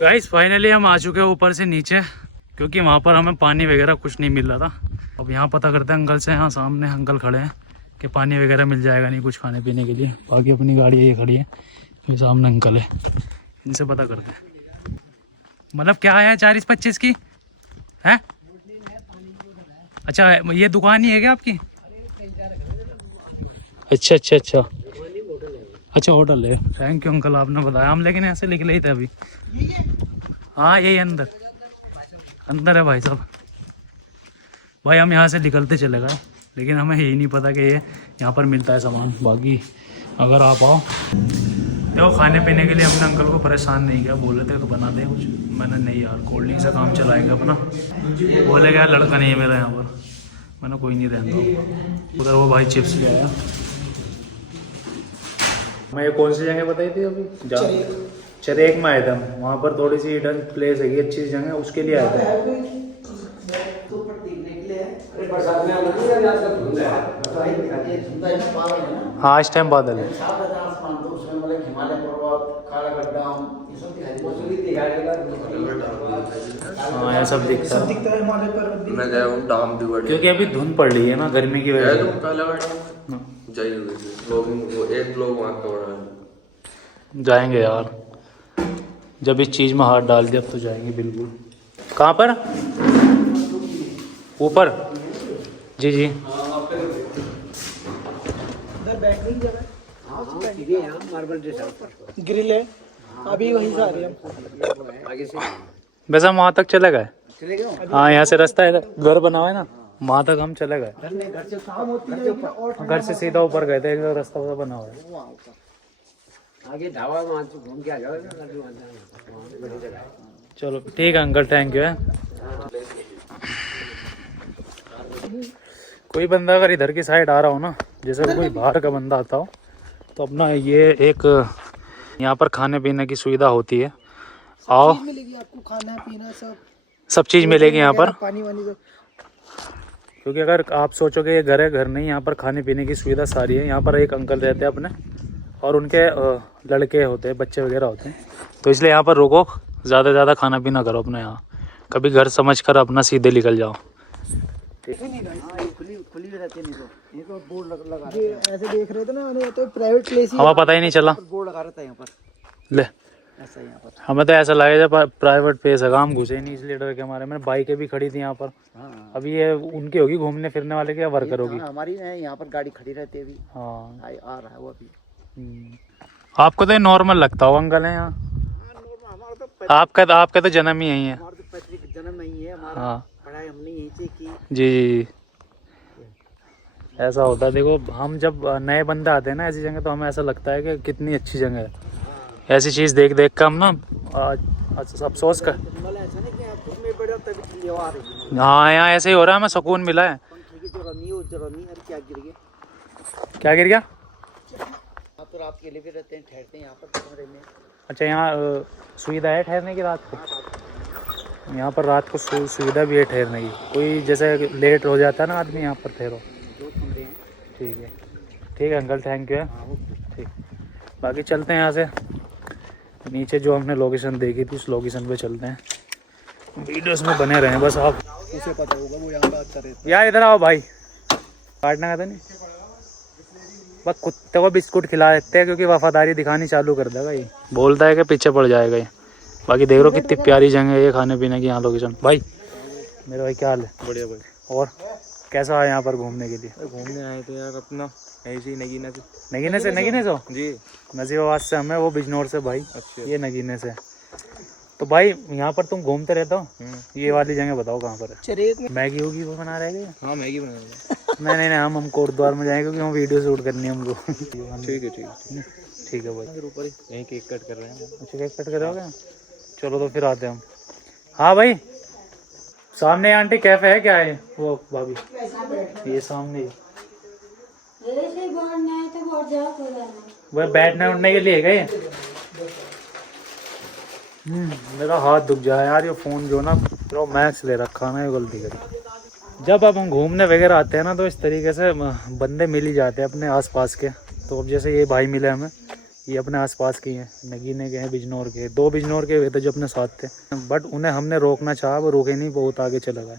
Guys finally हम आ चुके हैं ऊपर से नीचे, क्योंकि वहाँ पर हमें पानी वगैरह कुछ नहीं मिल रहा था। अब यहाँ पता करते हैं अंकल से, यहाँ सामने अंकल खड़े हैं कि पानी वगैरह मिल जाएगा नहीं कुछ खाने पीने के लिए। बाकी अपनी गाड़ी ये खड़ी है, ये सामने अंकल है, इनसे पता करते हैं। मतलब क्या है 40-25 की है? अच्छा ये दुकान ही है क्या आपकी? अच्छा अच्छा अच्छा अच्छा होटल है। थैंक यू अंकल, आपने बताया। हम लेकिन ऐसे निकले ही थे अभी। हाँ यही अंदर अंदर है भाई साहब। भाई हम यहाँ से निकलते चले गए, लेकिन हमें यही नहीं पता कि ये यहाँ पर मिलता है सामान। बाकी अगर आप आओ देखो, खाने पीने के लिए अपने अंकल को परेशान नहीं किया, बोले थे तो बना दे कुछ। मैंने नहीं यार, कोल्ड ड्रिंक से काम चलाएंगे अपना। बोले यार लड़का नहीं है मेरा यहाँ पर। मैंने कोई नहीं रहता हूँ। उधर वो भाई चिप्स ले आया। मैं ये कौन सी जगह बताई थी अभी? चरेक में आया था। वहाँ पर थोड़ी सी हिडन प्लेस है, अच्छी जगह, उसके लिए आया था। हाँ इस टाइम बादल है। हाँ ये सब दिखता है। मैं गया हूँ डाम भी बड़ी, क्योंकि अभी धुंध पड़ रही है ना गर्मी की वजह से। एक लोग वहाँ का जाएंगे यार, जब इस चीज़ में हाथ डाल दिया तो जाएंगे बिल्कुल। कहाँ पर? ऊपर? जी जी। ग्रिल है, अभी वहीं से आ रही है। वैसे हम वहाँ तक चले गए। हाँ यहाँ से रास्ता है, घर बना हुआ है ना, वहाँ तक हम चले गए। घर से सीधा ऊपर गए थे, एक रास्ता बना हुआ है आगे ढाबा, वहाँ से घूम के आ जाओ। चलो ठीक है अंकल, थैंक यू है। कोई बंदा अगर इधर की साइड आ रहा हो ना, जैसे कोई बाहर का बंदा आता हो, तो अपना ये एक यहाँ पर खाने पीने की सुविधा होती है। आओ, मिलेगी आपको, खाना पीना सब चीज़ मिलेगी यहाँ पर। पानी वानी सब। क्योंकि अगर आप सोचोगे ये घर है, घर नहीं, यहाँ पर खाने पीने की सुविधा सारी है। यहाँ पर एक अंकल रहते हैं अपने, और उनके लड़के होते हैं, बच्चे वगैरह होते हैं, तो इसलिए यहाँ पर रुको, ज़्यादा से ज़्यादा खाना पीना करो अपने यहाँ। कभी घर समझ कर अपना सीधे निकल जाओ। खुली रहती नहीं तो ये तो बोर्ड लगा ऐसे देख रहे थे ना, तो प्राइवेट प्लेस ही हमें पता ही नहीं चला, बोर्ड लगा रहता है यहाँ पर। ले ऐसा यहाँ पर हमें तो ऐसा लगे जब प्राइवेट प्लेस है, हम घुसे नहीं इसलिए डर के हमारे। मैंने बाइकें भी खड़ी थी यहाँ पर। हाँ। अभी ये उनकी होगी घूमने फिरने वाले की या वर्कर होगी? हमारी यहाँ पर गाड़ी खड़ी रहती है अभी। हाँ आ रहा है वो अभी। आपको तो नॉर्मल लगता हो अंकल है यहाँ? आपका तो जन्म ही यही है। हमारा तो पैतृक जन्म नहीं है हमारा। हाँ पढ़ाई हमने यहीं से की। जी जी, ऐसा होता है। देखो हम जब नए बंदे आते हैं ना ऐसी जगह, तो हमें ऐसा लगता है कि कितनी अच्छी जगह है। ऐसी चीज़ देख देख कर हम ना अफसोस कर। हाँ यहाँ ऐसे ही हो रहा है, हमें सुकून मिला है। क्या गिर गया? तो रात के लिए भी रहते हैं, ठहरते हैं यहाँ पर कमरे में। अच्छा यहाँ सुविधा है ठहरने की रात को? यहाँ पर रात को सुविधा भी है ठहरने की। कोई जैसे लेट हो जाता है ना आदमी, यहाँ पर ठहरो। ठीक है अंकल, थैंक यू है। ठीक, बाकी चलते हैं यहाँ से नीचे। जो हमने लोकेशन देखी थी उस लोकेशन पे चलते हैं। वीडियोस में बने रहें बस आप। उसे पता होगा वो यहाँ का अच्छा रहता यार इधर आओ भाई, काटना का था नहीं, बस कुत्ते को बिस्कुट खिला देते हैं, क्योंकि वफादारी दिखानी चालू कर देगा ये। बोलता है कि पीछे पड़ जाएगा ये। बाकी देख लो कितनी प्यारी जगह है ये खाने पीने की यहाँ लोकेशन। भाई मेरे भाई क्या हाल है? बढ़िया भाई। और कैसा है यहाँ पर घूमने के लिए? घूमने आए थे यार अपना ऐसे ही नगीना नगीने से जी। नजीबाबाद से हमें, वो बिजनौर से भाई। अच्छा। ये नगीने से। तो भाई यहाँ पर तुम घूमते रहते हो, ये वाली जगह बताओ कहाँ पर है? मैगी होगी वो बना रहे हैं? हाँ मैगी बना नहीं हम कोटद्वार में जाएंगे, क्योंकि हम वीडियो शूट करनी है हमको। ठीक है भाई। ऊपर ही यहीं केक कट कर रहे हैं। अच्छा केक कट करोगे? चलो तो फिर आते हैं हम। हाँ भाई सामने आंटी कैफे है क्या है वो भाभी? ये सामने वो बैठने उठने के लिए गए। मेरा हाथ दुख जाए यार, ये फ़ोन जो ना प्रो मैक्स ले रखा ना, ये गलती करी। जब अब हम घूमने वगैरह आते हैं ना, तो इस तरीके से बंदे मिल ही जाते हैं अपने आसपास के। तो अब जैसे ये भाई मिले हमें, ये अपने आसपास की हैं, नगीने के हैं, बिजनौर के, 2 बिजनौर के हुए थे जो अपने साथ थे, बट उन्हें हमने रोकना चाहा, वो रोके नहीं, बहुत आगे चला गए,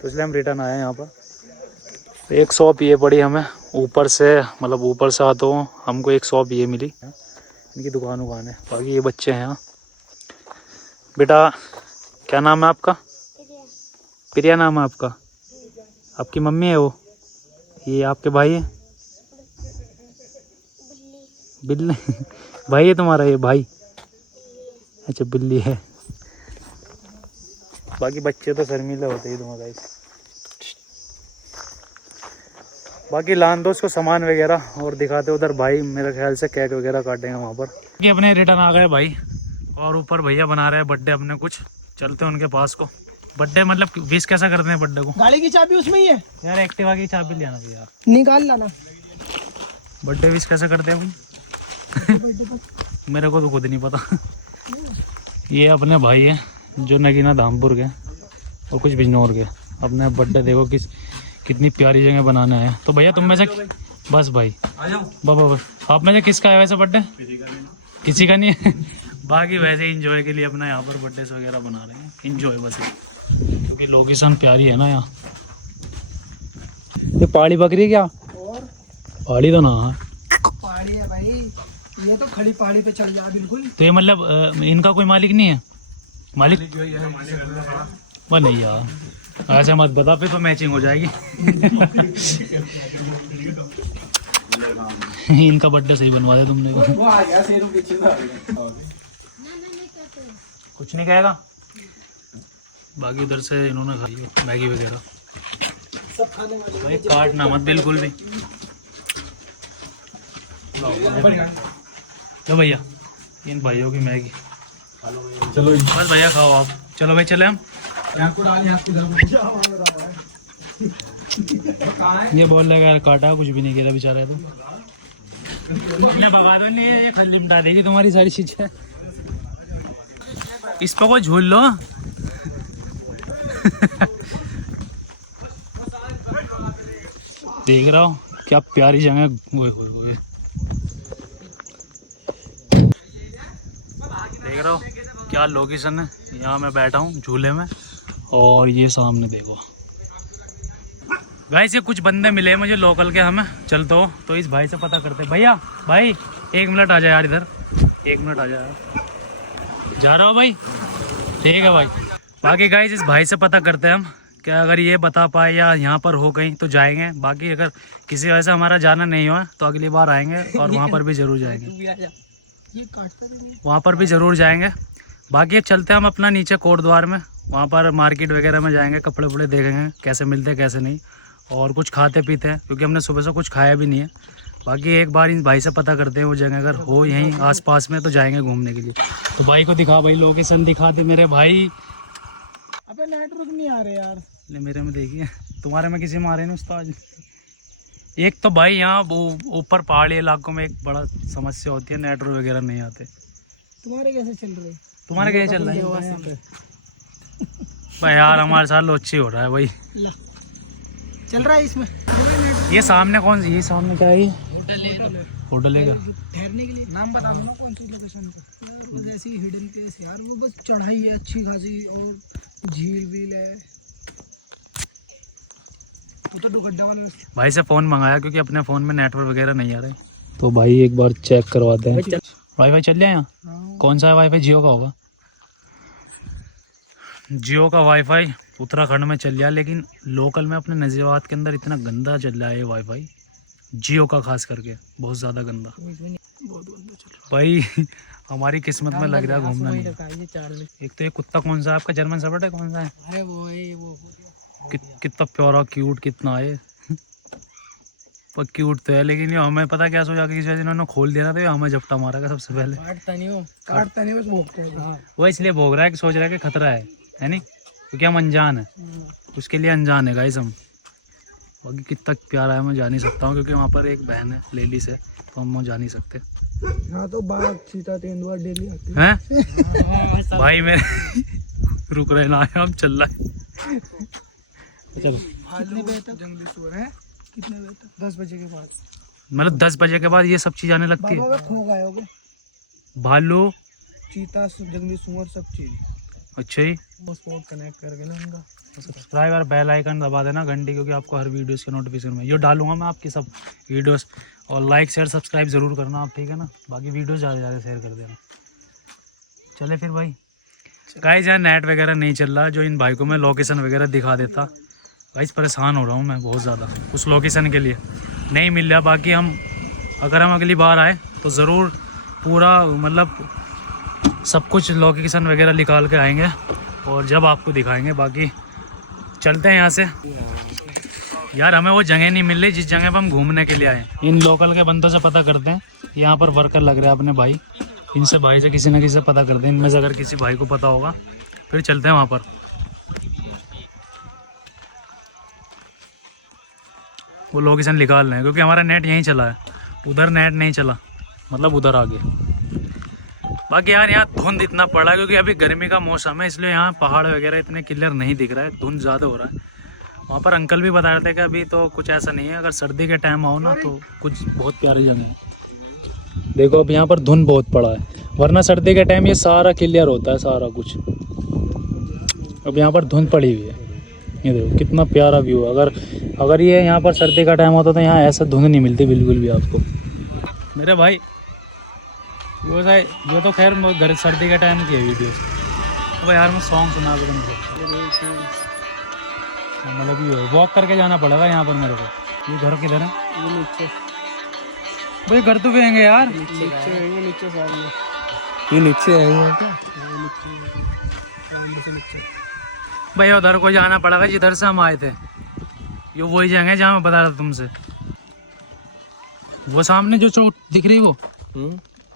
तो इसलिए हम रिटर्न आए यहाँ पर। एक शॉप ये पड़ी हमें ऊपर से, मतलब ऊपर से आते हो हमको एक शॉप ये मिली, इनकी दुकान है। बाकी ये बच्चे हैं यहाँ। बेटा क्या नाम है आपका? प्रिया नाम है आपका? आपकी मम्मी है वो? ये आपके भाई है? बिल्ली भाई है तुम्हारा ये भाई? अच्छा बिल्ली है। बाकी बच्चे तो शर्मीले होते ही तुम्हारा। बाकी लान दो उसको सामान वगैरह और दिखाते उधर भाई मेरे ख्याल से केक वगैरह काटेंगे वहाँ पर। ये अपने रिटर्न आ गए भाई, और ऊपर भैया बना रहे हैं बर्थडे अपने, कुछ चलते हैं उनके पास को। बर्थडे मतलब विश कैसा करते हैं बर्थडे को? गाड़ी की चाबी उसमें ही है यार, एक्टिवा की चाबी ले आना यार, निकाल लाना। बर्थडे विश कैसे करते हैं मेरे को तो खुद नहीं पता। ये अपने भाई हैं जो नगीना धामपुर के और कुछ बिजनौर के। अपने बर्थडे देखो कितनी प्यारी जगह बनाना है। तो भैया तुम में से बस भाई बस आप में से किसका है वैसे बर्थडे? किसी का नहीं है। बाकी वैसे इंजॉय के लिए अपना यहाँ पर बर्थडे वगैरह बना रहे हैं, इंजॉय बस, क्योंकि लोकेशन प्यारी है ना यहाँ। ये पहाड़ी बकरी है क्या? और पहाड़ी तो ना है, पहाड़ी है भाई, ये तो खड़ी पहाड़ी पे चल जा बिल्कुल। तो ये मतलब इनका कोई मालिक नहीं है? मालिक वो नहीं यार, ऐसे मत बता, फिर तो मैचिंग हो जाएगी। इनका बर्थडे सही बनवा दिया तुमने। कुछ नहीं कहेगा। बाकी उधर से इन्होंने खाई हो मैगी वगैरह, सब खाने वाले भाई काटना मत बिल्कुल भी। लो भैया इन भाइयों की मैगी, चलो बस भैया खाओ आप। चलो भाई चले हम। ये बोल रहा है काटा, कुछ भी नहीं कह रहा बेचारा। तो भगा दो, नहीं ये खल्ली मिटा देगी तुम्हारी सारी चीजें। इस पर कोई झूल लो। देख रहा हूँ क्या प्यारी जगह। देख रहा हूँ क्या लोकेशन है। यहाँ मैं बैठा हूँ झूले में, और ये सामने देखो गाइस, ये कुछ बंदे मिले मुझे लोकल के। हमें चलते हो तो इस भाई से पता करते। भैया भाई 1 मिनट आ जाए यार इधर, 1 मिनट आ जाए यार। जा रहा हो भाई? ठीक है भाई। बाकी गाइस इस भाई से पता करते हैं हम, क्या अगर ये बता पाए या यहाँ पर हो कहीं तो जाएंगे। बाकी अगर किसी वजह से हमारा जाना नहीं हुआ तो अगली बार आएंगे और वहाँ पर भी ज़रूर जाएंगे, वहाँ पर भी ज़रूर जाएंगे। बाकी अब चलते हैं हम अपना नीचे कोट द्वार में, वहाँ पर मार्केट वगैरह में जाएंगे, कपड़े वपड़े देखेंगे कैसे मिलते हैं कैसे नहीं, और कुछ खाते पीते हैं क्योंकि हमने सुबह से कुछ खाया भी नहीं है। बाकी एक बार इन भाई से पता करते हैं वो जगह अगर हो यहीं आसपास में तो जाएंगे घूमने के लिए। तो भाई को दिखा, भाई लोकेशन दिखा दे मेरे भाई। अबे नेटवर्क नहीं आ रहे यार। ले मेरे में देखिए, तुम्हारे में किसी में आ रहे हैं उस्ताद। एक तो भाई यहाँ ऊपर पहाड़ी इलाकों में एक बड़ा समस्या होती है, नेटवर्क वगैरह नहीं आते। तुम्हारे कैसे चल रहे? तुम्हारे कैसे चल रहा है भाई? यार हमारे साथ लोची हो रहा है भाई, चल रहा है इसमें। ये सामने कौन सी, ये सामने क्या है? होटल है क्या? ठहरने के लिए नाम बता दो ना कौन सी लोकेशन पे। जैसी हिडन प्लेस है यार, वो बस चढ़ाई है अच्छी खासी और झील वील है। वो तो दुगड्डा वाला भाई से फ़ोन मंगाया क्योंकि अपने फ़ोन में नेटवर्क वगैरह नहीं आ रहे, तो भाई एक बार चेक करवाते हैं। वाईफाई चल जाए यहाँ? कौन सा है वाईफाई? जियो का होगा, जियो का वाईफाई उत्तराखंड में चल रहा है, लेकिन लोकल में अपने नजीबात के अंदर इतना गंदा चल रहा है ये वाईफाई, जियो का खास करके बहुत ज़्यादा गंदा। बहुत गंदा चल रहा भाई। हमारी किस्मत में लग रहा है घूमना नहीं। एक तो ये कुत्ता कौन सा है आपका? जर्मन शेफर्ड है? कौन सा है? अरे वो कितना प्यारा क्यूट कितना है। पर क्यूट तो है, लेकिन ये हमें पता क्या सोचा कि किसी वजह इन्होंने खोल दिया ना तो ये हमें झपटा मारा था सबसे पहले। काटता नहीं बस भोंकते हैं। वो इसलिए भोग रहा है कि सोच रहा है कि खतरा है नहीं, क्योंकि हम अनजान है, उसके लिए अनजान है गाइस हम। बाकी कितना प्यारा है मैं जा नहीं सकता हूँ क्योंकि वहाँ पर एक बहन है लेडीज है, तो हम जा नहीं सकते। हाँ तो बाघ चीता तेंदुआ डेली आते हैं भाई मेरे। रुक रहे ना, हम चल रहा है। चलो कितने बजे तक जंगली सुअर है? कितने बजे तक? 10 बजे के बाद। मतलब 10 बजे के बाद ये सब चीज़ आने लगती है? बाबा खो गए होगे। भालू, चीता, जंगली सुअर, सब चीज। अच्छा ही। वो स्पॉट कनेक्ट करके ना उनका। सब्सक्राइब और बेल आइकन दबा देना घंटी, क्योंकि आपको हर वीडियोस के नोटिफिकेशन में ये डालूंगा मैं आपकी सब वीडियोस। और लाइक शेयर सब्सक्राइब ज़रूर करना आप, ठीक है ना। बाकी वीडियोस ज़्यादा से ज़्यादा शेयर कर देना। चले फिर भाई। गाइस यहाँ नेट वगैरह नहीं चल रहा, जो इन भाई को मैं लोकेशन वगैरह दिखा देता। गाइस परेशान हो रहा हूँ मैं बहुत ज़्यादा, उस लोकेशन के लिए नहीं मिल रहा। बाकी अगर हम अगली बार आए तो ज़रूर पूरा मतलब सब कुछ लोकेशन वगैरह निकाल के आएंगे और जब आपको दिखाएंगे। बाकी चलते हैं यहाँ से। यार हमें वो जगह नहीं मिल रही जिस जगह पर हम घूमने के लिए आए। इन लोकल के बंदों से पता करते हैं, यहाँ पर वर्कर लग रहे हैं अपने भाई। इनसे भाई से किसी न किसी से पता करते हैं, इनमें से अगर किसी भाई को पता होगा फिर चलते हैं वहाँ पर। वो लोकेशन निकाल रहे हैं क्योंकि हमारा नेट यहीं चला है, उधर नेट नहीं चला, मतलब उधर आ गया। बाकी यार यहाँ धुंध इतना पड़ा है क्योंकि अभी गर्मी का मौसम है, इसलिए यहाँ पहाड़ वगैरह इतने क्लियर नहीं दिख रहा है, धुंध ज़्यादा हो रहा है। वहाँ पर अंकल भी बता रहे थे कि अभी तो कुछ ऐसा नहीं है, अगर सर्दी के टाइम आओ ना तो कुछ बहुत प्यारी जगह है। देखो अब यहाँ पर धुंध बहुत पड़ा है, वरना सर्दी के टाइम ये सारा क्लियर होता है सारा कुछ। अब यहाँ पर धुंध पड़ी हुई है, ये देखो कितना प्यारा व्यू है। अगर ये यहाँ पर सर्दी का टाइम होता तो यहाँ ऐसा धुंध नहीं मिलती बिल्कुल भी आपको। मेरे भाई ये तो खैर घर सर्दी के टाइम की है वीडियो। अब यार मैं सॉन्ग सुना दूँ तुमको, मतलब ये वॉक करके जाना पड़ेगा यहाँ पर मेरे को। ये घर किधर है? ये नीचे भाई घर तो गएंगे यार, नीचे साइड में। ये नीचे है यहाँ क्या? नीचे भाई उधर को जाना पड़ेगा जिधर से हम आए थे। ये वही जगह है जहाँ मैं बता रहा था तुमसे, वो सामने जो चोट दिख रही वो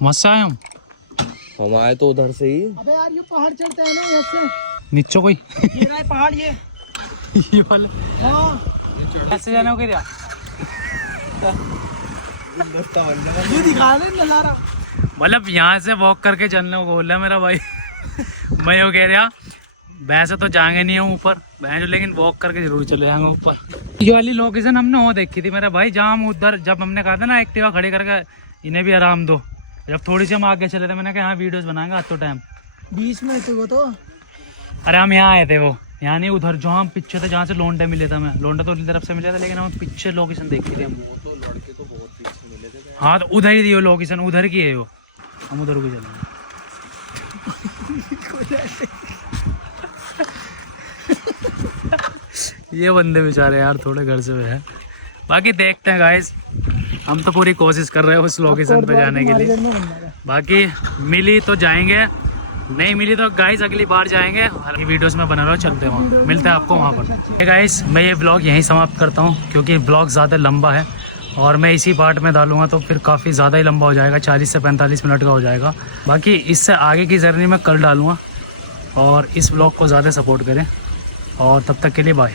वहाँ से आए हम आए तो उधर से ही। अबे यार ये पहाड़ चढ़ते हैं ना ऐसे नीचे कोई ये रहा है पहाड़ ये वाले। हाँ ऐसे जाने को क्या ये दिखा रहे नज़ारा। मतलब यहाँ से वॉक करके चलने को बोल रहा मेरा भाई। मैं यो कह रहा वैसे तो जाएंगे नहीं हम ऊपर भैंस, लेकिन वॉक करके जरूर चले जाएंगे ऊपर। ये वाली लोकेशन हमने वो देखी थी मेरा भाई, जहाँ हम उधर जब हमने कहा था ना एक्टिवा खड़ी करके इन्हें भी आराम दो, जब थोड़ी सी हम आगे चले थे मैंने कहा हाँ वीडियोस बनाएंगे आज तो टाइम। बीच में तो वो तो अरे हम यहाँ आए थे वो, यहाँ नहीं उधर जो हम पीछे थे जहाँ से लोंडे मिले था। मैं लोंडा तो तरफ से मिला था, लेकिन हम पीछे लोकेशन देखी थी हम। हाँ तो उधर ही थी वो लोकेशन, उधर की है वो, हम उधर को चलेंगे। ये बंदे बेचारे यार थोड़े घर से है। बाकी देखते हैं गाइस, हम तो पूरी कोशिश कर रहे हैं उस लोकेशन पे जाने के लिए। बाकी मिली तो जाएंगे, नहीं मिली तो गाइस अगली बार जाएंगे। वीडियोस में बना रहा चलते हैं वहाँ, मिलते हैं आपको वहाँ पर। गाइस मैं ये ब्लॉग यहीं समाप्त करता हूँ क्योंकि ब्लॉग ज़्यादा लंबा है और मैं इसी पार्ट में डालूंगा तो फिर काफ़ी ज़्यादा ही लंबा हो जाएगा, 40 से 45 मिनट का हो जाएगा। बाकी इससे आगे की जर्नी मैं कल डालूँगा और इस ब्लॉग को ज़्यादा सपोर्ट करें और तब तक के लिए बाय।